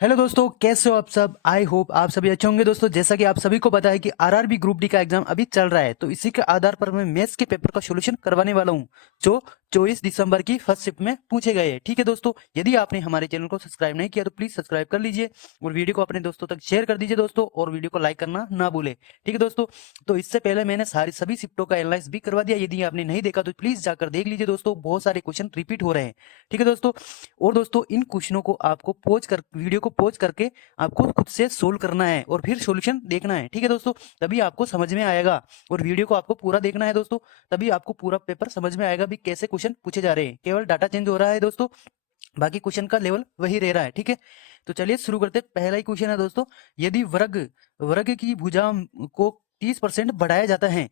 Hello दोस्तों, कैसे हो आप सब। आई होप आप सभी अच्छे होंगे। दोस्तों, जैसा कि आप सभी को पता है कि आरआरबी ग्रुप डी का एग्जाम अभी चल रहा है, तो इसी के आधार पर मैं मैथ्स के पेपर का सॉल्यूशन करवाने वाला हूं जो 24 दिसंबर की फर्स्ट शिफ्ट में पूछे गए हैं। ठीक है दोस्तों, यदि आपने हमारे चैनल को सब्सक्राइब नहीं किया तो प्लीज सब्सक्राइब कर लीजिए और वीडियो को अपने दोस्तों तक शेयर कर दीजिए दोस्तों, और वीडियो को लाइक करना ना भूले। ठीक है दोस्तों, तो इससे पहले मैंने सभी शिफ्टों का एनालाइज भी करवा दिया। यदि आपने नहीं देखा तो प्लीज जाकर देख लीजिए दोस्तों, बहुत सारे क्वेश्चन रिपीट हो रहे हैं। ठीक है दोस्तों, और दोस्तों इन क्वेश्चनों को आपको पॉज कर वीडियो को पॉज करके आपको खुद से सोल्व करना है और फिर सॉल्यूशन देखना है। ठीक है दोस्तों, तभी आपको समझ में आएगा। और वीडियो को आपको पूरा देखना है दोस्तों, तभी आपको पूरा पेपर समझ में आएगा भी कैसे क्वेश्चन पूछे जा रहे हैं। केवल डाटा चेंज हो रहा है दोस्तों, बाकी क्वेश्चन का लेवल वही रह रहा है। ठीक है, तो चलिए शुरू करते हैं। पहला ही क्वेश्चन है दोस्तों, यदि वर्ग वर्ग की भुजा को 30% बढ़ाया जाता है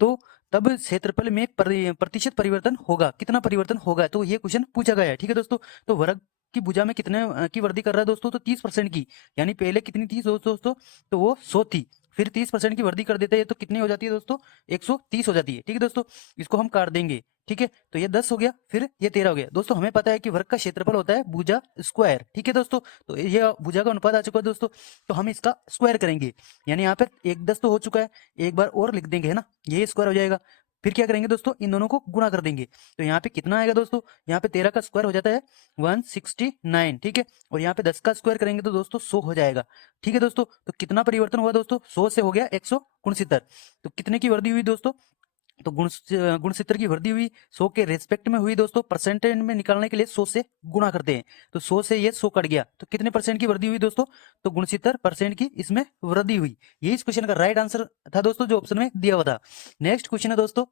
तो तब क्षेत्रफल में प्रतिशत परिवर्तन होगा, कितना परिवर्तन होगा, तो ये क्वेश्चन पूछा गया है। ठीक है दोस्तों, तो वर्ग की भुजा में कितने की वृद्धि कर रहा है दोस्तों, तो 30% की। यानी पहले कितनी थी दोस्तों, तो वो 100 थी, फिर 30% की वृद्धि कर देते हैं तो कितनी हो जाती है दोस्तों, 130 हो जाती है। ठीक है दोस्तों, इसको हम काट देंगे। ठीक है, तो ये 10 हो गया, फिर ये 13 हो गया। दोस्तों हमें पता है कि वर्ग का क्षेत्रफल होता है भुजा स्क्वायर। ठीक है दोस्तों, तो ये भुजा का अनुपात आ चुका है दोस्तों, तो हम इसका स्क्वायर करेंगे। यानी यहाँ पर 1 10 तो हो चुका है, एक बार और लिख देंगे, है ना, ये स्क्वायर हो जाएगा। फिर क्या करेंगे दोस्तों, इन दोनों को गुणा कर देंगे। तो यहाँ पे कितना आएगा दोस्तों, यहाँ पे 13 का स्क्वायर हो जाता है 169। ठीक है, और यहाँ पे 10 का स्क्वायर करेंगे तो दोस्तों 100 हो जाएगा। ठीक है दोस्तों, तो कितना परिवर्तन हुआ दोस्तों, 100 से हो गया 169। तो कितने की वृद्धि हुई दोस्तों, तो गुणसूत्र की वृद्धि हुई 100 के रेस्पेक्ट में हुई दोस्तों। परसेंटेज में निकालने के लिए 100 से गुणा करते हैं, तो 100 से ये 100 कट गया, तो कितने परसेंट की वृद्धि हुई दोस्तों, तो गुणसूत्र परसेंट की इसमें वृद्धि हुई। यही इस क्वेश्चन का राइट आंसर था दोस्तों, जो ऑप्शन में दिया हुआ था। नेक्स्ट क्वेश्चन है दोस्तों,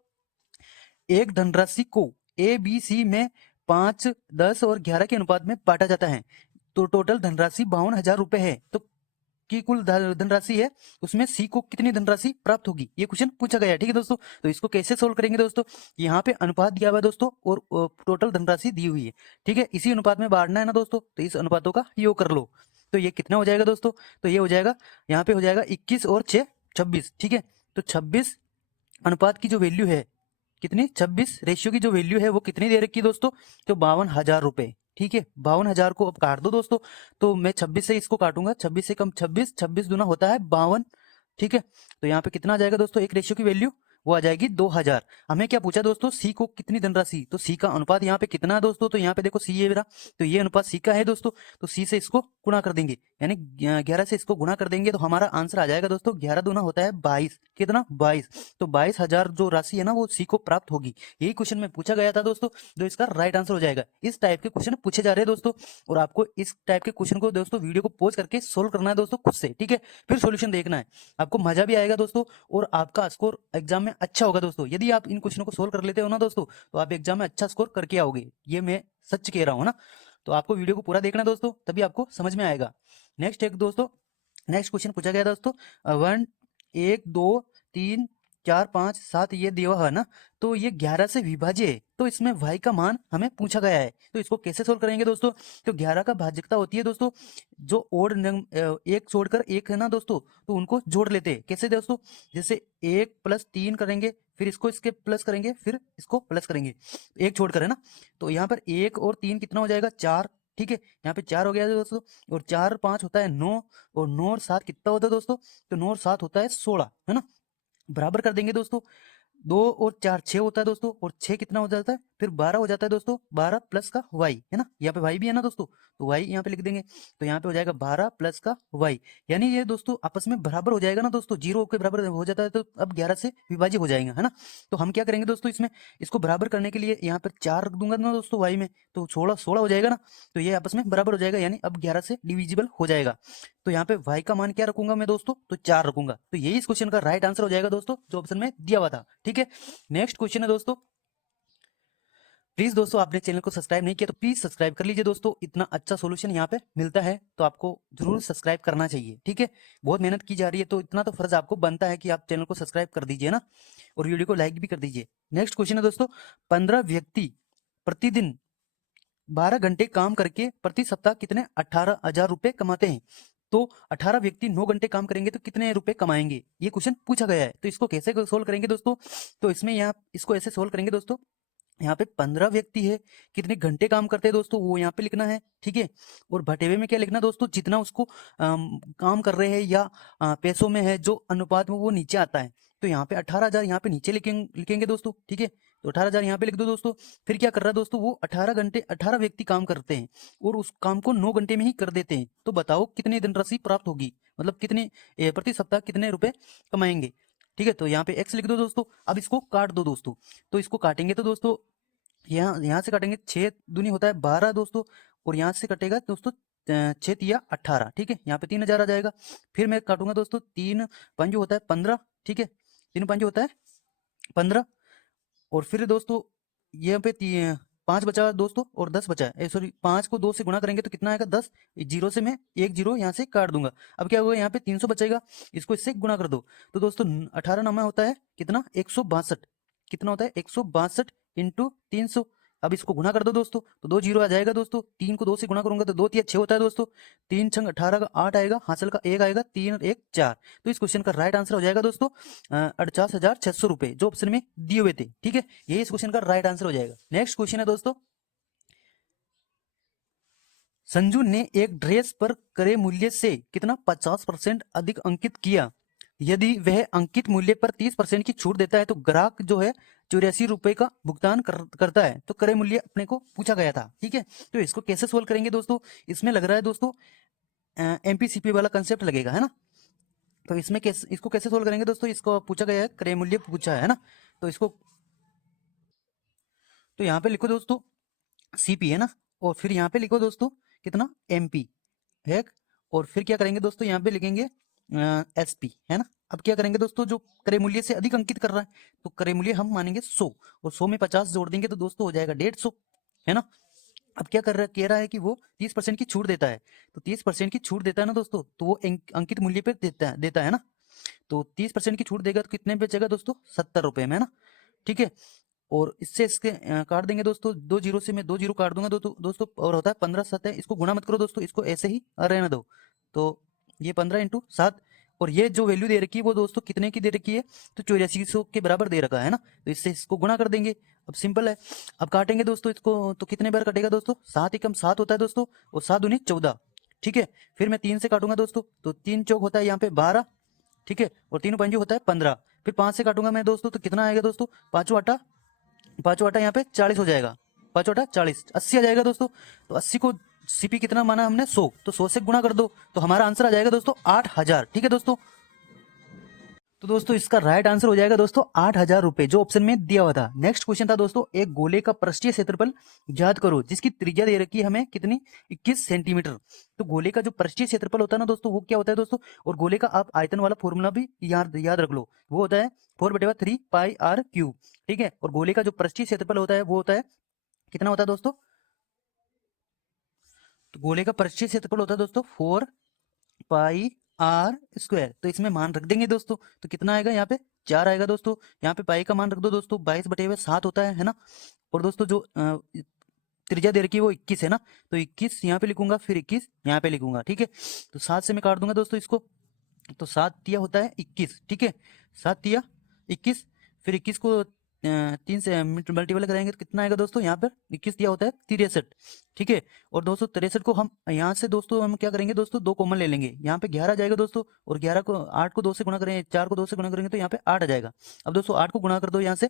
एक धनराशि को ए बी सी में 5 10 और 11 के अनुपात में बांटा जाता है, तो टोटल धनराशि 52,000 रुपए है। तो की कुल धनराशि है, उसमें सी को कितनी धनराशि प्राप्त होगी, ये क्वेश्चन पूछा गया है। ठीक है दोस्तों, तो इसको कैसे सोल्व करेंगे दोस्तों, यहाँ पे अनुपात दिया हुआ है दोस्तों और टोटल धनराशि दी हुई है। ठीक है, इसी अनुपात में बांटना है ना दोस्तों, तो इस अनुपातों का योग कर लो। तो ये कितना हो जाएगा दोस्तों, तो ये हो जाएगा, यहाँ पे हो जाएगा 21 और 6 26। ठीक है, तो 26 अनुपात की जो वैल्यू है, कितनी, 26 रेशियो की जो वैल्यू है वो कितनी दे रखी है दोस्तों, तो 52,000 रुपए। ठीक है, 52,000 को अब काट दो दोस्तों, तो मैं 26 से इसको काटूंगा, 26 से कम 26, 26 दूना होता है 52। ठीक है, तो यहाँ पे कितना आ जाएगा दोस्तों, एक रेशियो की वैल्यू वो आ जाएगी 2,000। हमें क्या पूछा दोस्तों, सी को कितनी धनराशि, तो सी का अनुपात यहाँ पे कितना है दोस्तों, तो यहाँ पे देखो सी है मेरा, तो ये अनुपात सी का है दोस्तों, तो सी से इसको गुणा कर देंगे, यानी 11 से इसको गुणा कर देंगे, तो हमारा आंसर आ जाएगा दोस्तों 11 दूना होता है 22, कितना 22। तो 22,000 जो राशि है ना वो सी को प्राप्त होगी। यही क्वेश्चन में पूछा गया था दोस्तों, जो इसका राइट आंसर हो जाएगा। इस टाइप के क्वेश्चन पूछे जा रहे हैं दोस्तों, और आपको इस टाइप के क्वेश्चन को दोस्तों वीडियो को पॉज करके सोल्व करना है दोस्तों खुद से। ठीक है, फिर सॉल्यूशन देखना है, आपको मजा भी आएगा दोस्तों, और आपका स्कोर एग्जाम में अच्छा होगा दोस्तों। यदि आप इन क्वेश्चनों को सोल्व कर लेते हो ना दोस्तों, तो आप एग्जाम में अच्छा स्कोर करके आओगे, ये मैं सच कह रहा हूँ ना। तो आपको वीडियो को पूरा देखना है दोस्तों, तभी आपको समझ में आएगा। नेक्स्ट एक दोस्तों, नेक्स्ट क्वेश्चन पूछा गया दोस्तों, 1 1 2 3 4 5 7 ये दिया है ना, तो ये 11 से विभाज्य है, तो इसमें y का मान हमें पूछा गया है, तो इसको कैसे सोल्व करेंगे दोस्तों, तो 11 का भाज्यता होती है दोस्तों, जो ओड एक छोड़कर एक है ना दोस्तों, तो उनको जोड़ लेते हैं। कैसे दोस्तों, जैसे 1 + 3 करेंगे, फिर इसको इसके प्लस करेंगे, फिर इसको प्लस करेंगे, एक छोड़कर, है ना। तो यहाँ पर 1 और 3 कितना हो जाएगा, 4। ठीक है, यहाँ पे 4 हो गया दोस्तों, और 4 5 होता है 9, और 9 और 7 कितना होता है दोस्तों, तो 9 और 7 होता है 16, है ना। बराबर कर देंगे दोस्तों, 2 और 4 6 होता है दोस्तों, और 6 कितना हो जाता है, फिर 12 हो जाता है दोस्तों, 12 प्लस का y, है ना, यहाँ पे y भी है ना दोस्तों, तो y यहाँ पे लिख देंगे, तो यहाँ पे हो जाएगा 12 प्लस का y। यानी ये दोस्तों आपस में बराबर हो जाएगा ना दोस्तों, 0 के बराबर हो जाता है, तो अब 11 से विभाज्य हो जाएगा, है ना। तो हम क्या करेंगे दोस्तों, इसमें इसको बराबर करने के लिए यहाँ पर 4 रख दूंगा ना दोस्तों y में, तो 16 हो जाएगा ना, तो ये आपस में बराबर हो जाएगा, यानी अब 11 से डिविजिबल हो जाएगा। तो यहाँ पे y का मान क्या रखूंगा मैं दोस्तों, तो 4 रखूंगा, तो यही इस क्वेश्चन का राइट आंसर हो जाएगा दोस्तों, जो ऑप्शन में दिया हुआ था। ठीक है, नेक्स्ट क्वेश्चन है दोस्तों, प्लीज दोस्तों आपने चैनल को सब्सक्राइब नहीं किया तो प्लीज सब्सक्राइब कर लीजिए दोस्तों, इतना अच्छा सॉल्यूशन यहाँ पे मिलता है, तो आपको जरूर सब्सक्राइब करना चाहिए। ठीक है, बहुत मेहनत की जा रही है, तो इतना तो फर्ज आपको बनता है कि आप चैनल को सब्सक्राइब कर दीजिए ना, और वीडियो को लाइक भी कर दीजिए। नेक्स्ट क्वेश्चन है दोस्तों, 15 व्यक्ति प्रतिदिन 12 घंटे काम करके प्रति सप्ताह कितने 18,000 रुपए कमाते हैं, तो 18 व्यक्ति 9 घंटे काम करेंगे तो कितने रुपए कमाएंगे, ये क्वेश्चन पूछा गया है। तो इसको कैसे सोल्व करेंगे दोस्तों, तो इसमें यहाँ इसको ऐसे सोल्व करेंगे दोस्तों, यहाँ पे 15 व्यक्ति है, कितने घंटे काम करते हैं दोस्तों वो यहाँ पे लिखना है, ठीक है। और बटेवे में क्या लिखना दोस्तों, जितना उसको काम कर रहे हैं या पैसों में है जो अनुपात में वो नीचे आता है। तो यहाँ पे 18,000 यहाँ पे नीचे लिखेंगे दोस्तों, ठीक है। तो 18,000 यहाँ पे लिख दो दोस्तों। फिर क्या कर रहा है दोस्तों, वो 18 घंटे 18 व्यक्ति काम करते हैं और उस काम को 9 घंटे में ही कर देते हैं। तो बताओ कितनी धनराशि प्राप्त होगी, मतलब कितने प्रति सप्ताह कितने रुपए कमाएंगे, ठीक है। तो यहाँ पे एक्स लिख दो दोस्तों। अब इसको काट दो दोस्तों। तो इसको काटेंगे तो दोस्तों यहाँ से काटेंगे, 6 दूनी होता है 12 दोस्तों, और यहाँ से कटेगा दोस्तों 6 तिया 18, ठीक है। यहाँ पे 3,000 आ जाएगा। फिर मैं काटूंगा दोस्तों, 3 पंजो होता है 15, ठीक है। 3 पंजो होता है 15। और फिर दोस्तों यहाँ पे 5 बचा दोस्तों और 10 बचा है, सॉरी 5 को 2 से गुणा करेंगे तो कितना आएगा 10। जीरो से मैं एक जीरो यहाँ से काट दूंगा। अब क्या होगा, यहाँ पे 300 बचेगा, इसको इससे गुणा कर दो। तो दोस्तों 18 नामा होता है कितना 162, कितना होता है 162 इंटू 300। अब इसको गुणा कर दो दोस्तों, तो 2 जीरो आ जाएगा दोस्तों। 3 को 2 से गुणा करूंगा तो 2 तिया 6 होता है दोस्तों। 3 छंग 18 का 8 आएगा, हासिल का 1 आएगा, 3 और 1 4। तो इस क्वेश्चन का राइट आंसर हो जाएगा दोस्तों 48,600 रुपए, जो ऑप्शन में दिए हुए थे, ठीक है। यही इस क्वेश्चन का राइट आंसर हो जाएगा। नेक्स्ट क्वेश्चन है दोस्तों, संजू ने एक ड्रेस पर क्रय मूल्य से कितना 50% अधिक अंकित किया। यदि वह अंकित मूल्य पर 30% की छूट देता है तो ग्राहक जो है 84 रुपए का भुगतान करता है। तो क्रय मूल्य अपने को पूछा गया था, ठीक है। तो इसको कैसे सोल्व करेंगे दोस्तों, इसमें लग रहा है दोस्तों एमपीसीपी वाला कंसेप्ट लगेगा, है ना। तो इसमें कैसे, इसको कैसे सोल्व करेंगे दोस्तों, इसको पूछा गया है क्रय मूल्य पूछा है ना। तो इसको, तो यहाँ पे लिखो दोस्तों सीपी, है ना। और फिर यहाँ पे लिखो दोस्तों कितना एमपी है। और फिर क्या करेंगे दोस्तों, यहाँ पे लिखेंगे एसपी, है ना। अब क्या करेंगे दोस्तों, जो क्रय मूल्य से अधिक अंकित कर रहा है तो क्रय मूल्य हम मानेंगे 100, और 100 में 50 जोड़ देंगे तो दोस्तों हो जाएगा 150, है ना। अब क्या कर रहा कह रहा है कि वो 30% की छूट देता है। तो 30% की छूट देता है ना दोस्तों, तो वो अंकित मूल्य पे देता है ना। तो 30% की छूट देगा तो कितने बचेगा दोस्तों 70 रुपए में, है ना, ठीक है। और इससे इसके काट देंगे दोस्तों, 2 जीरो से मैं 2 जीरो काट दूंगा दोस्तों, और होता है 15 7 है। इसको गुणा मत करो दोस्तों, इसको ऐसे ही रहने दो। तो ये 15 इंटू 7, और ये जो वैल्यू दे रखी है वो दोस्तों कितने की दे रखी है, तो 8400 के बराबर दे रखा है ना। तो इससे इसको गुणा कर देंगे। अब सिंपल है। अब काटेंगे दोस्तों इसको, तो कितने बार कटेगा दोस्तों, 7 एकम 7 होता है दोस्तों, और 7 दूनी 14, ठीक है। फिर मैं 3 से काटूंगा दोस्तों, तो 3 चौक होता है यहाँ पे 12, ठीक है। और 3 पंजे होता है 15। फिर 5 से काटूंगा मैं दोस्तों, तो कितना आएगा दोस्तों, पांचों आटा यहाँ पे 40 हो जाएगा। पांचों आटा 40, 80 आ जाएगा दोस्तों। तो 80 को सीपी कितना माना हमने 100, तो 100 से गुणा कर दो तो हमारा आंसर आ जाएगा दोस्तों 8,000, ठीक है दोस्तों। तो दोस्तों इसका राइट आंसर हो जाएगा दोस्तों 8,000 रुपए, जो ऑप्शन में दिया हुआ था। नेक्स्ट क्वेश्चन था दोस्तों, एक गोले का पृष्ठीय क्षेत्रफल ज्ञात करो जिसकी त्रिज्या दे रखी है हमें कितनी 21 सेंटीमीटर। तो गोले का जो पृष्ठीय क्षेत्रफल होता है ना दोस्तों, वो क्या होता है दोस्तों, और गोले का आप आयतन वाला फॉर्मूला भी याद रख लो, वो होता है 4/3 पाई आर क्यूब, ठीक है। और गोले का जो पृष्ठीय क्षेत्रफल होता है वो होता है कितना होता है दोस्तों, तो गोले का पृष्ठीय क्षेत्रफल होता है दोस्तों 4 पाई आर स्क्वायर। तो इसमें मान रख देंगे दोस्तों, तो कितना आएगा यहाँ पे 4 आएगा दोस्तों। यहाँ पे पाई का मान रख दो दोस्तों, 22/7 होता है ना। और दोस्तों जो त्रिज्या दे रखी है वो 21 है ना, तो 21 यहाँ पे लिखूंगा, फिर 21 यहाँ पे लिखूंगा, ठीक है। तो 7 से मैं काट दूंगा दोस्तों इसको, तो 7 तिया होता है 21, ठीक है। 7 तिया 21, फिर 21 को 3 से मल्टीपल कराएंगे तो कितना आएगा दोस्तों, यहाँ पर 21 दिया होता है 63, ठीक है। और दोस्तों 63 को हम यहाँ से दोस्तों हम क्या करेंगे दोस्तों, 2 कॉमन ले लेंगे, यहाँ पे 11 आ जाएगा दोस्तों। और 11 को 8 को 2 से गुणा करेंगे, 4 को 2 से गुणा करेंगे तो यहाँ पे 8 आ जाएगा। अब दोस्तों 8 को गुणा कर दो यहाँ से,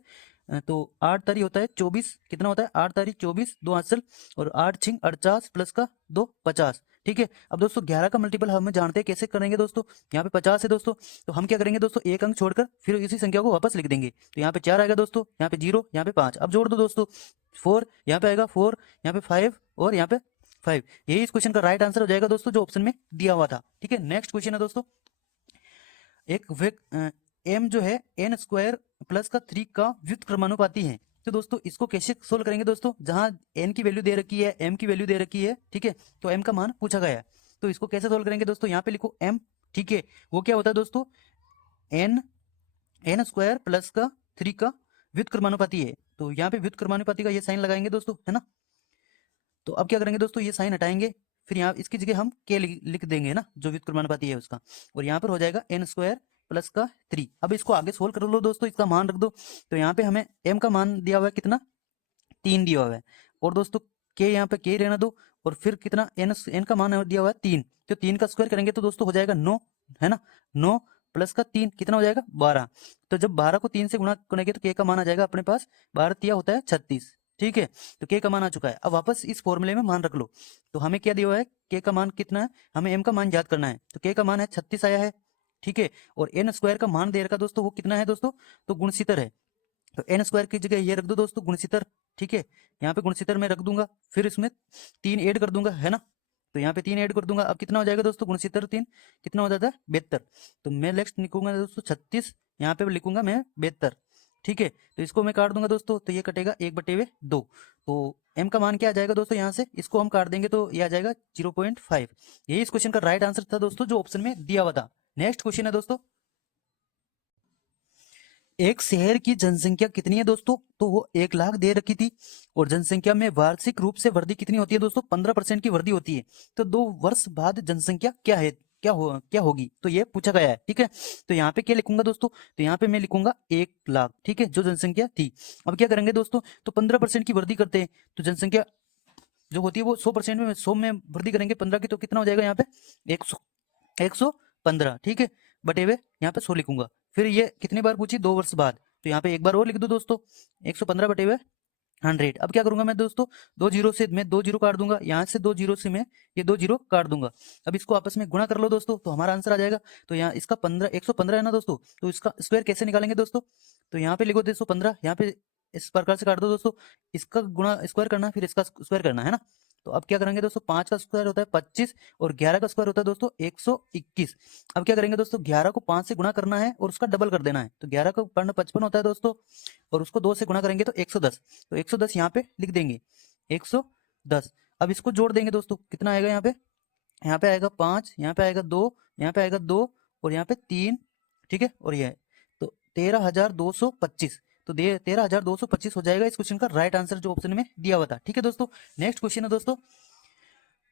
तो 8 तारी होता है 24, कितना होता है 8 तारी 24, 2 हासिल, और 8 छिंग 48 प्लस का 2 50, ठीक है। अब दोस्तों 11 का मल्टीपल हम जानते हैं कैसे करेंगे दोस्तों, यहाँ पे 50 है दोस्तों, तो हम क्या करेंगे दोस्तों, एक अंक छोड़कर फिर इसी संख्या को वापस लिख देंगे। तो यहाँ पे 4 आएगा दोस्तों, यहाँ पे 0, यहाँ पे 5। अब जोड़ दो दोस्तों, 4 यहाँ पे आएगा, 4 यहाँ पे 5, और यहाँ पे 5। यही इस क्वेश्चन का राइट आंसर हो जाएगा दोस्तों, जो ऑप्शन में दिया हुआ था, ठीक है। नेक्स्ट क्वेश्चन है दोस्तों, एक एम जो है एन स्क्वायर प्लस का 3 का व्युत्क्रमानुपाती है। तो दोस्तों इसको कैसे सोल्व करेंगे दोस्तों, जहां एन की वैल्यू दे रखी है, एम की वैल्यू दे रखी है, ठीक है। तो एम का मान पूछा गया है, तो इसको कैसे सोल्व करेंगे दोस्तों, यहाँ पे लिखो एम, ठीक है। वो क्या होता है दोस्तों, एन एन स्क्वायर प्लस का 3 का व्युत्क्रमानुपाती है। तो यहाँ पे व्युत्क्रमानुपाती का ये साइन लगाएंगे दोस्तों, है ना। तो अब क्या करेंगे दोस्तों, ये साइन हटाएंगे, फिर यहाँ इसकी जगह हम के लिख देंगे ना, जो व्युत्क्रमानुपाती है उसका, और यहाँ पर हो जाएगा एन स्क्वायर प्लस का 3। अब इसको आगे सोल्व कर लो दोस्तों, इसका मान रख दो। तो यहाँ पे हमें एम का मान दिया हुआ है कितना 3 दिया हुआ है, और दोस्तों के यहाँ पे के रहना दो, और फिर कितना एन का मान दिया हुआ है 3, तो 3 का स्क्वायर करेंगे तो दोस्तों हो जाएगा 9, है ना। 9 प्लस का 3 कितना हो जाएगा 12। तो जब 12 को 3 से गुणा करेंगे तो के का मान आ जाएगा अपने पास 12 तिया होता है 36, ठीक है। तो के का मान आ चुका है। अब वापस इस फॉर्मूले में मान रख लो। तो हमें क्या दिया हुआ है, के का मान कितना है, हमें एम का मान याद करना है, तो के का मान है 36 आया है, ठीक है। और एन स्क्वायर का मान दे रखा दोस्तों, वो कितना है दोस्तों, तो गुणसितर है। तो एन स्क्वायर की जगह ये रख दो दोस्तों गुणसितर, ठीक है। यहाँ पे गुणसितर में रख दूंगा, फिर इसमें 3 ऐड कर दूंगा, है ना। तो यहाँ पे 3 ऐड कर दूंगा। अब कितना हो जाएगा दोस्तों गुणसितर 3 कितना हो जाता है 72। तो मैं नेक्स्ट लिखूंगा दोस्तों 36, यहाँ पे लिखूंगा मैं 72, ठीक है। तो इसको मैं काट दूंगा दोस्तों, तो ये कटेगा 1/2। तो एम का मान क्या आ जाएगा दोस्तों, यहाँ से इसको हम काट देंगे तो ये आ जाएगा 0.5। यही इस क्वेश्चन का राइट आंसर था दोस्तों, जो ऑप्शन में दिया हुआ था। नेक्स्ट क्वेश्चन है दोस्तों, एक शहर की जनसंख्या कितनी है दोस्तों, तो वो 1 लाख दे रखी थी, और जनसंख्या में वार्षिक रूप से वृद्धि कितनी होती है दोस्तों, 15% की वृद्धि होती है। तो 2 वर्ष बाद जनसंख्या क्या है, क्या होगी, तो ये पूछा गया है, ठीक है। तो यहाँ पे क्या लिखूंगा दोस्तों, तो यहाँ पे मैं लिखूंगा 1 लाख, ठीक है, जो जनसंख्या थी। अब क्या करेंगे दोस्तों, तो 15% की वृद्धि करते हैं, तो जनसंख्या जो होती है वो 100% में 100 में वृद्धि करेंगे 15 की, तो कितना हो जाएगा यहाँ पे 115, ठीक है। बटे हुए यहाँ पे 100 लिखूंगा। फिर ये कितनी बार पूछी, 2 वर्ष बाद, तो यहाँ पे एक बार और लिख दो दोस्तों, 115 बटे हुए 100। अब क्या करूंगा मैं दोस्तों, 2 जीरो से मैं 2 जीरो काट दूंगा, यहाँ से 2 जीरो से मैं ये 2 जीरो काट दूंगा। अब इसको आपस में गुणा कर लो दोस्तों, तो हमारा आंसर आ जाएगा। तो यहाँ इसका 115 है ना दोस्तों, तो इसका स्क्वायर कैसे निकालेंगे दोस्तों, तो यहाँ पे लिखो 215, यहाँ पे इस प्रकार से काट दो दोस्तों, इसका गुणा स्क्वायर करना है, फिर इसका स्क्वायर करना है ना। तो अब क्या करेंगे दोस्तों, 5 का स्क्वायर होता है 25, और 11 का स्क्वायर होता है दोस्तों 121। अब क्या करेंगे दोस्तों, 11 को 5 से गुणा करना है और उसका डबल कर देना है। तो 11 का पढ़ना 55 होता है दोस्तों, और उसको 2 से गुणा करेंगे तो 110। तो 110 यहाँ पे लिख देंगे, 110। अब इसको जोड़ देंगे दोस्तों, कितना आएगा यहाँ पे, यहाँ पे आएगा 5, यहाँ पे आएगा 2, यहाँ पे आएगा 2, और यहाँ पे 3, ठीक है। और ये है तो 13,225। तो 13,225 हो जाएगा इस क्वेश्चन का राइट आंसर, जो ऑप्शन में दिया हुआ था, ठीक है दोस्तों। नेक्स्ट क्वेश्चन है दोस्तों,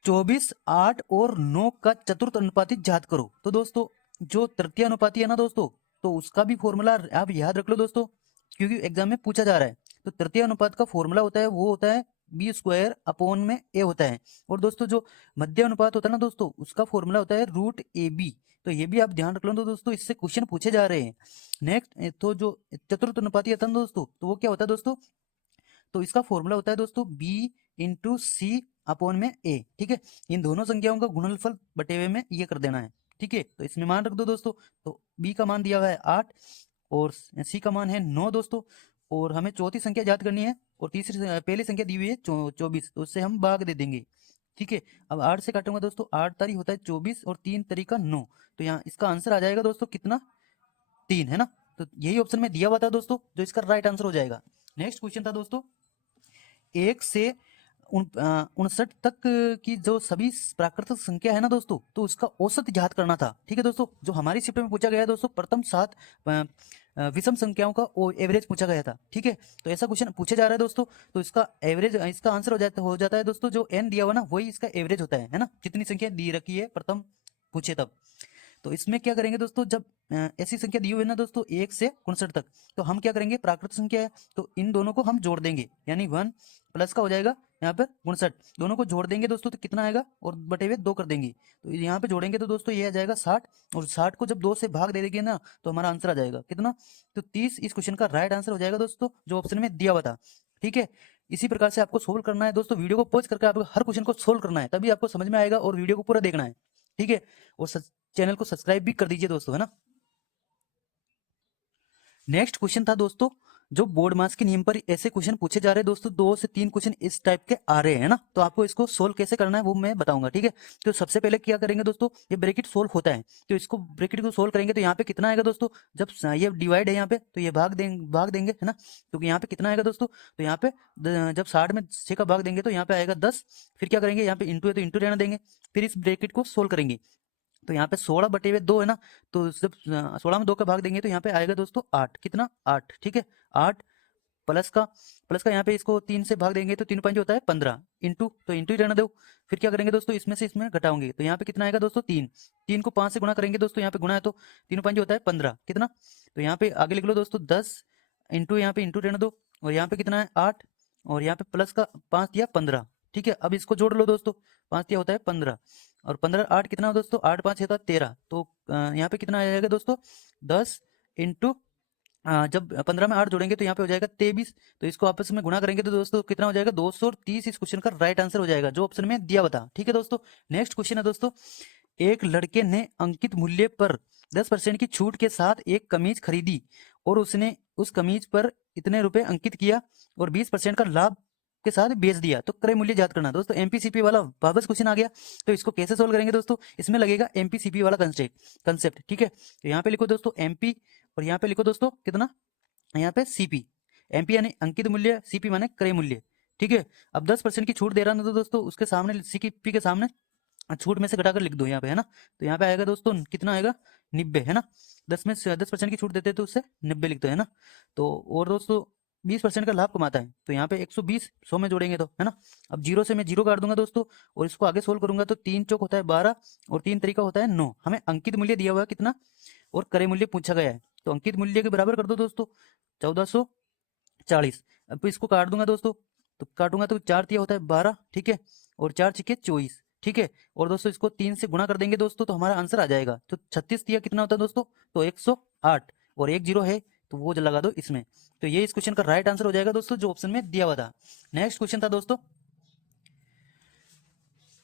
24, 8 और 9 का चतुर्थ अनुपाती ज्ञात करो। तो दोस्तों जो तृतीय अनुपाती है ना दोस्तों, तो उसका भी फॉर्मूला आप याद रख लो दोस्तों, क्योंकि एग्जाम में पूछा जा रहा है। तो तृतीय अनुपात का फॉर्मूला होता है, वो होता है बी स्क्वायर अपॉन में ए होता है। और दोस्तों जो मध्य अनुपात होता है ना दोस्तों, उसका फॉर्मूला होता है रूट ए बी। तो ये भी आप ध्यान रख लो दोस्तों, इससे क्वेश्चन पूछे जा रहे हैं। नेक्स्ट तो जो चतुर्थ अनुपाती आता है ना दोस्तों, तो वो क्या होता है दोस्तों, तो इसका फॉर्मूला होता है दोस्तों बी इंटू सी अपॉन में ए, ठीक है। इन दोनों संख्याओं का गुणनफल बटे हुए में ये कर देना है, ठीक है। तो इसमें मान रख दो दोस्तों, तो बी का मान दिया हुआ है 8, और सी का मान है 9 दोस्तों, और हमें चौथी संख्या याद करनी है, और तीसरी पहली संख्या दी हुई है 24, तो उससे हम भाग दे देंगे, ठीक है। अब 8 से काटूंगा दोस्तों, 8 तारीख होता है 24, और 3 तरीका 9, तो यहाँ इसका आंसर आ जाएगा दोस्तों कितना, 3, है ना। तो यही ऑप्शन में दिया हुआ था दोस्तों, जो इसका राइट आंसर हो जाएगा। नेक्स्ट क्वेश्चन था दोस्तों, 1 से 59 तक की जो सभी प्राकृतिक संख्या है ना दोस्तों, तो उसका औसत ज्ञात करना था, ठीक है दोस्तों। जो हमारी शिफ्ट में पूछा गया है दोस्तों, प्रथम 7 विषम संख्याओं का एवरेज पूछा गया था, ठीक है। तो ऐसा क्वेश्चन पूछा जा रहा है दोस्तों, तो इसका एवरेज, इसका आंसर हो जाता है दोस्तों, जो एन दिया हुआ ना वही इसका एवरेज होता है ना, जितनी संख्या दी रखी है प्रथम पूछे तब। तो इसमें क्या करेंगे दोस्तों, जब ऐसी संख्या दी हुई है ना दोस्तों 1 से 59 तक, तो हम क्या करेंगे, प्राकृतिक संख्या है तो इन दोनों को हम जोड़ देंगे, यानी 1 प्लस का हो जाएगा यहाँ पर 59, दोनों को जोड़ देंगे दोस्तों, तो कितना आएगा, और बटे हुए 2 कर देंगे, तो यहाँ पे जोड़ेंगे तो दोस्तों ये आ जाएगा 60, और 60 को जब 2 से भाग दे देंगे ना, तो हमारा आंसर आ जाएगा कितना, तो 30 इस क्वेश्चन का राइट आंसर हो जाएगा दोस्तों, जो ऑप्शन में दिया हुआ था, ठीक है। इसी प्रकार से आपको सोल्व करना है दोस्तों, वीडियो को पॉज करके आपको हर क्वेश्चन को सोल्व करना है, तभी आपको समझ में आएगा, और वीडियो को पूरा देखना है, ठीक है। और चैनल को सब्सक्राइब भी कर दीजिए दोस्तों, है ना। नेक्स्ट क्वेश्चन था दोस्तों, जो बोर्ड मास के नियम पर ऐसे क्वेश्चन पूछे जा रहे हैं दोस्तों, 2 से 3 क्वेश्चन इस टाइप के आ रहे हैं ना, तो आपको इसको सोल्व कैसे करना है वो मैं बताऊंगा, ठीक है। तो सबसे पहले क्या करेंगे दोस्तों, ये ब्रैकेट सोल्व होता है, तो इसको ब्रैकेट को सोल्व करेंगे तो यहाँ पे कितना आएगा दोस्तों, जब ये डिवाइड है यहाँ पे, तो ये भाग देंगे, है ना। तो यहाँ पे कितना आएगा दोस्तों, तो यहाँ पे जब 60 में 6 का भाग देंगे तो यहाँ पे आएगा 10, फिर क्या करेंगे, यहाँ पे इंटू है तो इंटू रहना देंगे, फिर इस ब्रैकेट को सोल्व करेंगे, तो यहाँ पे 16 बटे हुए 2 है ना, तो जब 16 में 2 का भाग देंगे तो यहाँ पे आएगा दोस्तों 8, कितना 8, ठीक है। 8 प्लस का यहाँ पे इसको 3 से भाग देंगे तो 3 पंजे होता है 15, इंटू तो इंटू ही रहना दो। फिर क्या करेंगे दोस्तों, इसमें से इसमें घटाओगे तो यहाँ पे कितना आएगा दोस्तों 3, 3 को 5 से गुणा करेंगे दोस्तों, यहाँ पे गुणा है तो 3 पंजे होता है 15, कितना, तो यहाँ पे आगे लिख लो दोस्तों 10, इंटू यहाँ पे इंटू रहना दो, और यहाँ पे कितना है 8, और यहाँ पे प्लस का 5 दिया 15। ठीक है, अब इसको जोड़ लो दोस्तों, 5 दिया होता है 15 और 15 8 कितना हो दोस्तों, 8 5 होता है 13। तो यहाँ पे कितना आ जाएगा दोस्तों, 10 इंटू जब 15 में 8 जोड़ेंगे तो यहाँ पे हो जाएगा 23। तो इसको आपस में गुणा करेंगे तो दोस्तों कितना हो जाएगा, 230। इस क्वेश्चन का राइट आंसर हो जाएगा जो ऑप्शन में दिया हुआ था। ठीक है दोस्तों, नेक्स्ट क्वेश्चन है दोस्तों, एक लड़के ने अंकित मूल्य पर 10% की छूट के साथ एक कमीज खरीदी और उसने उस कमीज पर इतने रुपए अंकित किया और 20% का लाभ के साथ बेच दिया, तो क्रय मूल्य ज्ञात करना। दोस्तों एमपीसीपी वाला वापस क्वेश्चन आ गया, तो इसको कैसे सोल्व करेंगे दोस्तों, इसमें लगेगा एमपीसीपी वाला कंसेप्ट। ठीक है, तो यहाँ पे लिखो दोस्तों एमपी और यहाँ पे लिखो दोस्तों कितना, यहाँ पे सीपी। एमपी यानी अंकित मूल्य, सीपी माने क्रय मूल्य। ठीक है, अब 10% की छूट दे रहा ना तो दोस्तों उसके सामने सीपी के सामने छूट में से घटाकर लिख दो यहाँ पे, है ना। तो यहाँ पे आएगा दोस्तों कितना आएगा, 90, है ना। 10 में से 10% की छूट देते हैं तो उससे 90 लिख दो, है ना। तो और दोस्तों 20% का लाभ कमाता है, तो यहाँ पे 120 100 में जोड़ेंगे तो, है ना। अब जीरो से मैं जीरो काट दूंगा दोस्तों और इसको आगे सोल्व करूंगा तो 3 चौक होता है 12 और 3 तरीका होता है 9। हमें अंकित मूल्य दिया हुआ है कितना और क्रय मूल्य पूछा गया है, तो अंकित मूल्य के बराबर कर दो दोस्तों 1440। अब इसको काट दूंगा दोस्तों, तो काटूंगा तो 4 तिया होता है 12, ठीक है, और 4 छिके 24। ठीक है, और दोस्तों इसको 3 से गुणा कर देंगे दोस्तों तो हमारा आंसर आ जाएगा। तो 36 तिया कितना होता है दोस्तों, तो 108 और एक जीरो है तो वो लगा दो इसमें। तो ये इस क्वेश्चन का राइट आंसर हो जाएगा दोस्तों जो ऑप्शन में दिया हुआ था। नेक्स्ट क्वेश्चन था दोस्तों,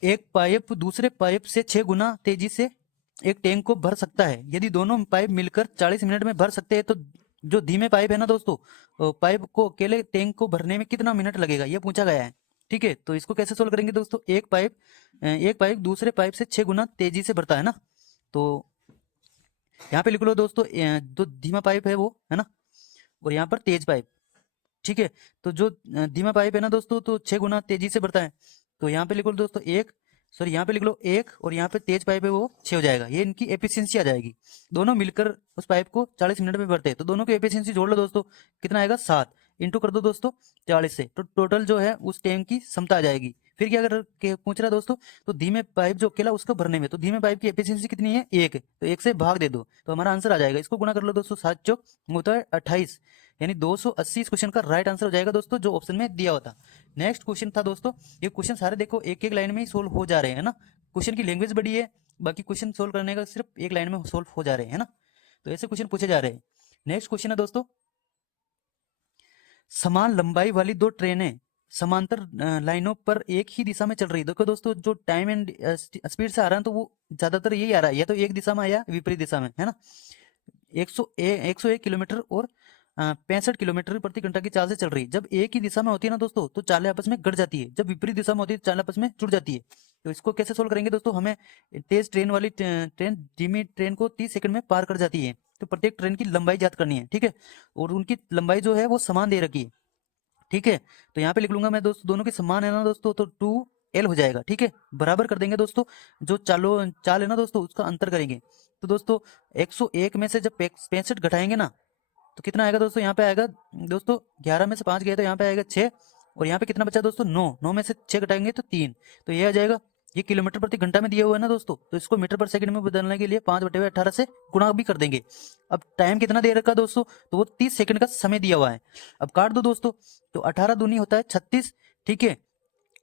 एक पाइप दूसरे पाइप से 6 गुना तेजी से एक टैंक को भर सकता है। यदि दोनों पाइप मिलकर 40 मिनट में भर सकते हैं तो जो धीमे पाइप है ना दोस्तों, पाइप को अकेले टैंक को भरने में कितना मिनट लगेगा, ये पूछा गया है। ठीक है, तो इसको कैसे सोल्व करेंगे दोस्तों, एक पाइप दूसरे पाइप से 6 गुना तेजी से भरता है ना। तो यहाँ पे लिख लो दोस्तों, जो धीमा पाइप है वो, है ना, और यहाँ पर तेज पाइप। ठीक है, तो जो धीमा पाइप है ना दोस्तों तो 6 गुना तेजी से बढ़ता है। तो यहाँ पे लिख लो दोस्तों यहाँ पे लिख लो 1 और यहाँ पे तेज पाइप है वो 6 हो जाएगा, ये इनकी एफिशिएंसी आ जाएगी। दोनों मिलकर उस पाइप को 40 मिनट में भरते हैं, तो दोनों की एफिशिएंसी जोड़ लो दोस्तों, कितना आएगा 7 इंटू कर दो दोस्तों 40 से, तो टोटल जो है उस टैंक की क्षमता आ जाएगी। फिर क्या कर पूछ रहा है दोस्तों, तो धीमे पाइप जो अकेला उसको भरने में, तो धीमे पाइप की एफिशिएंसी कितनी है 1, तो 1 से भाग दे दो तो हमारा आंसर आ जाएगा। इसको गुणा कर लो दोस्तों, 7 चौक होता है 28, यानी 280 इस क्वेश्चन का राइट आंसर हो जाएगा दोस्तों जो ऑप्शन में दिया होता। नेक्स्ट क्वेश्चन था दोस्तों, ये क्वेश्चन सारे देखो एक एक लाइन में ही सोल्व हो जा रहे हैं ना, क्वेश्चन की लैंग्वेज बड़ी है, बाकी क्वेश्चन सोल्व करने का सिर्फ एक लाइन में सोल्व हो जा रहे हैं ना, तो ऐसे क्वेश्चन पूछे जा रहे हैं। नेक्स्ट क्वेश्चन है दोस्तों, समान लंबाई वाली दो ट्रेनें समांतर लाइनों पर एक ही दिशा में चल रही है। देखो दोस्तों जो टाइम एंड स्पीड से आ रहा है तो वो ज्यादातर यही आ रहा है, या तो एक दिशा में या विपरीत दिशा में, है ना। 101 किलोमीटर और 65 किलोमीटर प्रति घंटा की चाल से चल रही है। जब एक ही दिशा में होती है ना दोस्तों तो चालें आपस में गड़ जाती है, जब विपरीत दिशा में होती है चालें आपस में जुड़ जाती है। तो इसको कैसे सोल्व करेंगे दोस्तों, हमें तेज ट्रेन वाली ट्रेन धीमी ट्रेन को 30 सेकंड में पार कर जाती है, तो प्रत्येक ट्रेन की लंबाई ज्ञात करनी है। ठीक है, और उनकी लंबाई जो है वो समान दे रखी है। ठीक है, तो यहाँ पे लिख लूंगा मैं दोस्तों, दोनों के समान है ना दोस्तों, तो 2L हो जाएगा। ठीक है, बराबर कर देंगे दोस्तों, जो चाल है ना दोस्तों उसका अंतर करेंगे। तो दोस्तों 101 में से जब 65 घटाएंगे ना तो कितना आएगा दोस्तों, यहाँ पे आएगा दोस्तों 11 में से 5 गए तो यहाँ पे आएगा 6, और यहाँ पे कितना बचा दोस्तों 9 में से 6 घटाएंगे तो 3, तो ये आ जाएगा। ये किलोमीटर प्रति घंटा में दिया हुआ है ना दोस्तों, तो इसको मीटर पर सेकंड में बदलने के लिए 5/18 से गुणा भी कर देंगे। अब टाइम कितना दे रखा दोस्तों, तो वो 30 सेकंड का समय दिया हुआ है। अब काट दो दोस्तों, तो 18 दूनी होता है 36, ठीक है,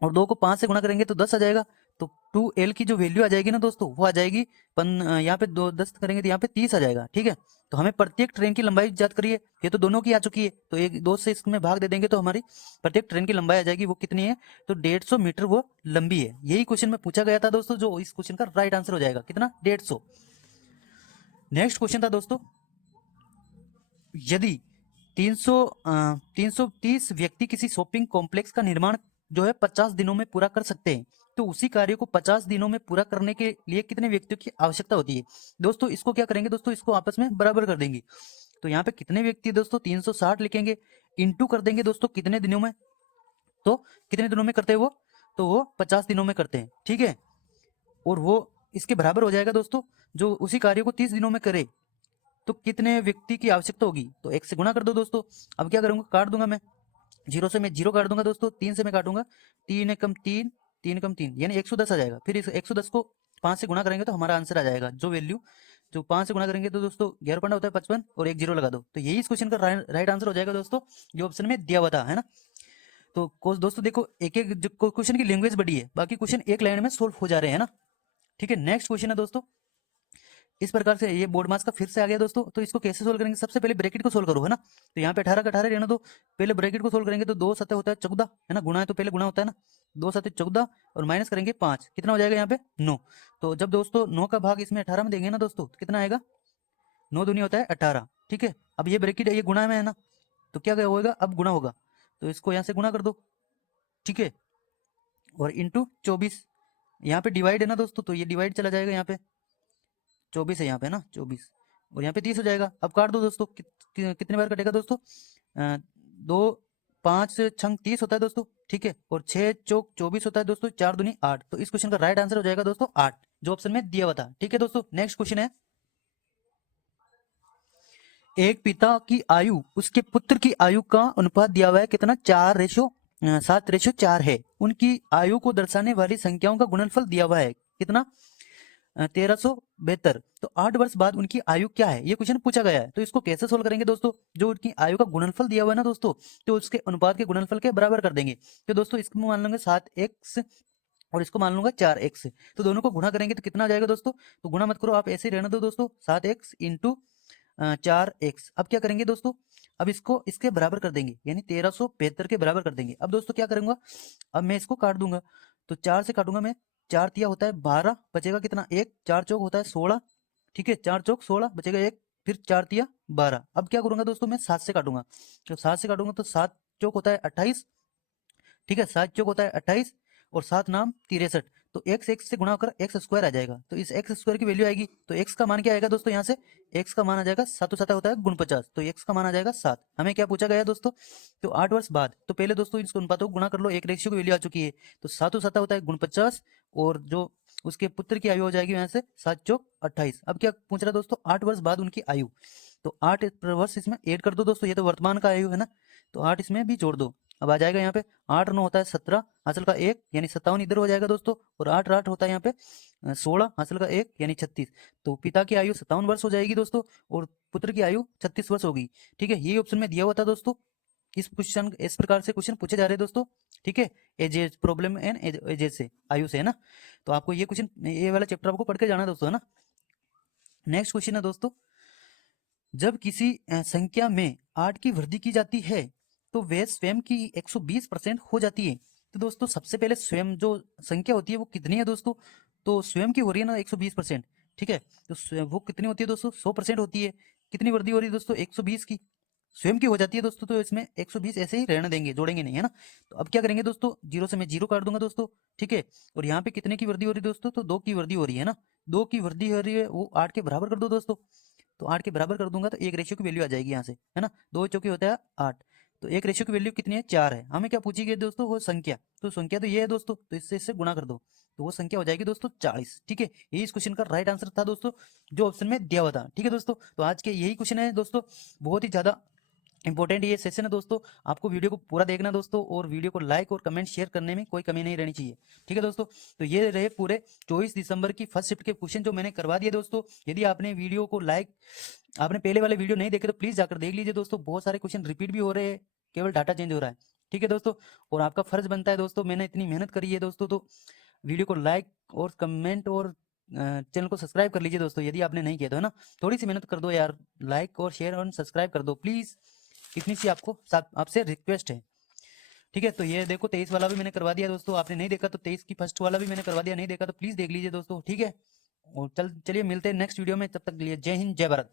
और 2 को 5 से गुणा करेंगे तो 10 आ जाएगा। तो 2L की जो वैल्यू आ जाएगी ना दोस्तों वो आ जाएगी यहाँ पे 10 करेंगे तो यहाँ पे 30 आ जाएगा। ठीक है, तो हमें प्रत्येक ट्रेन की लंबाई ज्ञात करिए, ये तो दोनों की आ चुकी है, तो एक 2 से इसमें भाग दे देंगे तो हमारी प्रत्येक ट्रेन की लंबाई आ जाएगी, वो कितनी है, तो 150 मीटर वो लंबी है। यही क्वेश्चन में पूछा गया था दोस्तों, जो इस क्वेश्चन का राइट आंसर हो जाएगा कितना, 150। नेक्स्ट क्वेश्चन था दोस्तों, यदि 330 व्यक्ति किसी शॉपिंग कॉम्प्लेक्स का निर्माण जो है 50 दिनों में पूरा कर सकते हैं, तो उसी कार्य को 50 दिनों में पूरा करने के लिए कितने व्यक्तियों की आवश्यकता होती है। दोस्तों इसको क्या करेंगे दोस्तों, इसको आपस में बराबर कर देंगे। तो यहाँ पे कितने व्यक्ति दोस्तों 360 लिखेंगे, इंटू कर देंगे दोस्तों कितने दिनों में, तो कितने दिनों में करते हैं वो, तो वो 50 दिनों में करते हैं। ठीक है, और वो इसके बराबर हो जाएगा दोस्तों, जो उसी कार्य को 30 दिनों में करे तो कितने व्यक्ति की आवश्यकता होगी, तो 1 से गुणा कर दो दोस्तों। अब क्या करूंगा, काट दूंगा मैं, 0 से मैं 0 काट दूंगा दोस्तों, 3 से मैं काटूंगा 3 कम 3, 3 कम 3 यानी 110 आ जाएगा। फिर इस 110 को 5 से गुणा करेंगे तो हमारा आंसर आ जाएगा, जो वैल्यू जो 5 से गुणा करेंगे तो दोस्तों 11 पंडा होता है 55 और एक 0 लगा दो, तो यही इस क्वेश्चन का राइट आंसर हो जाएगा दोस्तों जो ऑप्शन में दिया हुआ था, है ना। तो दोस्तों देखो एक एक क्वेश्चन की लैंग्वेज बड़ी है, बाकी क्वेश्चन एक लाइन में सोल्व हो जा रहे हैं ना। ठीक है, नेक्स्ट क्वेश्चन है दोस्तों इस प्रकार से, ये बोर्ड मास का फिर से आ गया दोस्तों। तो इसको कैसे सोल्व करेंगे, सबसे पहले ब्रैकेट को सोल्व करो है ना। तो यहाँ पे 18 का 18 रहना दो, पहले ब्रैकेट को सोल्व करेंगे तो 2 सतह होता है 14 है ना, गुणा है तो पहले गुणा होता है ना, 2 सतह 14 और माइनस करेंगे 5, कितना हो जाएगा यहाँ पे 9। तो जब दोस्तों 9 का भाग इसमें 18 में देंगे ना दोस्तों तो कितना आएगा, 9 दूनी होता है 18। ठीक है, अब ये ब्रैकेट है ये गुणा में है ना, तो क्या होगा अब गुणा होगा, तो इसको यहाँ से गुणा कर दो। ठीक है, और इंटू 24, यहाँ पे डिवाइड है ना दोस्तों, तो ये डिवाइड चला जाएगा, यहाँ पे 24 है यहाँ पे ना 24, और यहाँ पे 30 हो जाएगा। अब काट दो दोस्तों, कितने बार कटेगा दोस्तों, 2 5 छंग 30 होता है दोस्तों। ठीक है, और 6 चौक 24 होता है दोस्तों, 4 दूनी 8। तो इस क्वेश्चन का राइट आंसर हो जाएगा दोस्तों 8, जो ऑप्शन में दिया हुआ था। ठीक है दोस्तों, नेक्स्ट क्वेश्चन है, एक पिता की आयु उसके पुत्र की आयु का अनुपात दिया हुआ है कितना, 7:4 है। उनकी आयु को दर्शाने वाली संख्याओं का गुणनफल दिया हुआ है कितना, 1372। तो 8 वर्ष बाद उनकी आयु क्या है, ये क्वेश्चन पूछा गया है। तो इसको कैसे सोल्व करेंगे दोस्तों, जो उनकी आयु का गुणनफल दिया हुआ है ना दोस्तों, तो उसके अनुपात के गुणनफल के बराबर कर देंगे। तो दोस्तों इसको मान लेंगे 7x और इसको मान लूंगा 4x, तो दोनों को गुणा करेंगे तो कितना आ जाएगा दोस्तों, तो गुणा मत करो आप ऐसे ही रहने दो दोस्तों, 7x इंटू 4x। अब क्या करेंगे दोस्तों, अब इसको इसके बराबर कर देंगे, यानी 1372 के बराबर कर देंगे। अब दोस्तों क्या करूंगा, अब मैं इसको काट दूंगा, तो 4 से काटूंगा मैं, 4 तिया होता है 12, बचेगा कितना 1, 4 चौक होता है 16। ठीक है, 4 चौक 16 बचेगा 1, फिर 4 तिया 12। अब क्या करूंगा दोस्तों, मैं 7 से काटूंगा, तो 7 से काटूंगा तो 7 चौक होता है 28। ठीक है, 7 चौक होता है 28 और 7 नाम 63। तो x से गुणा होकर एक्स स्क्वायर आ जाएगा, तो इस एक्स स्क्वायर की वैल्यू आएगी, तो x का मान क्या आएगा दोस्तों, यहाँ से x का मान आ जाएगा 7 7 होता है 49, तो x का मान आ जाएगा 7। हमें क्या पूछा गया दोस्तों, तो 8 वर्ष बाद, तो पहले दोस्तों इसको अनुपातों को गुणा कर लो, एक रेशियो की वैल्यू आ चुकी है, तो 7 7 होता है 49 और जो उसके पुत्र की आयु हो जाएगी यहाँ से 7 चौक 28। अब क्या पूछ रहा है दोस्तों, 8 वर्ष बाद उनकी आयु, तो 8 वर्ष इसमें ऐड कर दो दोस्तों, ये तो वर्तमान का आयु है ना, तो 8 इसमें भी जोड़ दो। अब आ जाएगा यहाँ पे 8 9 होता है 17, हासिल का 1 यानी 57 इधर हो जाएगा दोस्तों, और 8 8 होता है यहाँ पे 16, हासिल का 1 यानी 36। तो पिता की आयु 57 वर्ष हो जाएगी दोस्तों, और पुत्र की आयु 36 वर्ष होगी। ठीक है, ये ऑप्शन में दिया हुआ था दोस्तों। इस प्रकार से क्वेश्चन पूछे जा रहे हैं दोस्तों। ठीक है, एज प्रॉब्लम एंड एज से, आयु से है ना, तो आपको ये क्वेश्चन, ये वाला चैप्टर आपको पढ़ के जाना है दोस्तों, है ना। नेक्स्ट क्वेश्चन है दोस्तों, जब किसी संख्या में 8 की वृद्धि की जाती है तो वह स्वयं की 120% हो जाती है। तो दोस्तों सबसे पहले स्वयं जो संख्या होती है वो कितनी है दोस्तों, तो स्वयं की हो रही है ना 120%। ठीक है, तो वो कितनी होती है दोस्तों, 100% होती है। कितनी वृद्धि हो रही है दोस्तों, 120 की स्वयं की हो जाती है दोस्तों, तो इसमें 120 ऐसे ही रहने देंगे, जोड़ेंगे नहीं, है ना। तो अब क्या करेंगे दोस्तों, 0 से मैं 0 काट दूंगा दोस्तों। ठीक है, और यहाँ पे कितने की वृद्धि हो रही है दोस्तों, तो 2 की वृद्धि हो रही है ना, 2 की वृद्धि हो रही है, वो 8 के बराबर कर दो दोस्तों। तो 8 के बराबर कर दूंगा तो एक रेशियो की वैल्यू आ जाएगी यहाँ से, है ना, 2 चौके होता है 8, तो एक रेशियो की वैल्यू कितनी है, 4 है। हमें क्या पूछी गई दोस्तों, वो संख्या, तो संख्या तो ये है दोस्तों, तो इससे गुणा कर दो, तो वो संख्या हो जाएगी दोस्तों 40। ठीक है, यही इस क्वेश्चन का राइट आंसर था दोस्तों, जो ऑप्शन में दिया हुआ था। ठीक है दोस्तों, तो आज के यही क्वेश्चन है दोस्तों, बहुत ही ज्यादा इंपॉर्टेंट ये सेशन है दोस्तों। आपको वीडियो को पूरा देखना दोस्तों, और वीडियो को लाइक और कमेंट शेयर करने में कोई कमी नहीं रहनी चाहिए। ठीक है दोस्तों, तो ये रहे पूरे 24 दिसंबर की फर्स्ट शिफ्ट के क्वेश्चन जो मैंने करवा दिए दोस्तों। यदि आपने वीडियो को आपने पहले वाले वीडियो नहीं देखे तो प्लीज जाकर देख लीजिए दोस्तों, बहुत सारे क्वेश्चन रिपीट भी हो रहे हैं, केवल डाटा चेंज हो रहा है। ठीक है दोस्तों, और आपका फर्ज बनता है दोस्तों, मैंने इतनी मेहनत करी है दोस्तों, तो वीडियो को लाइक और कमेंट और चैनल को सब्सक्राइब कर लीजिए दोस्तों, यदि आपने नहीं किया तो, है ना। थोड़ी सी मेहनत कर दो यार, लाइक और शेयर और सब्सक्राइब कर दो प्लीज, इतनी सी आपको आपसे रिक्वेस्ट है। ठीक है, तो ये देखो 23 वाला भी मैंने करवा दिया दोस्तों, आपने नहीं देखा तो 23 की फर्स्ट वाला भी मैंने करवा दिया, नहीं देखा तो प्लीज देख लीजिए दोस्तों। ठीक है, और चलिए मिलते हैं नेक्स्ट वीडियो में, तब तक के लिए जय हिंद जय भारत।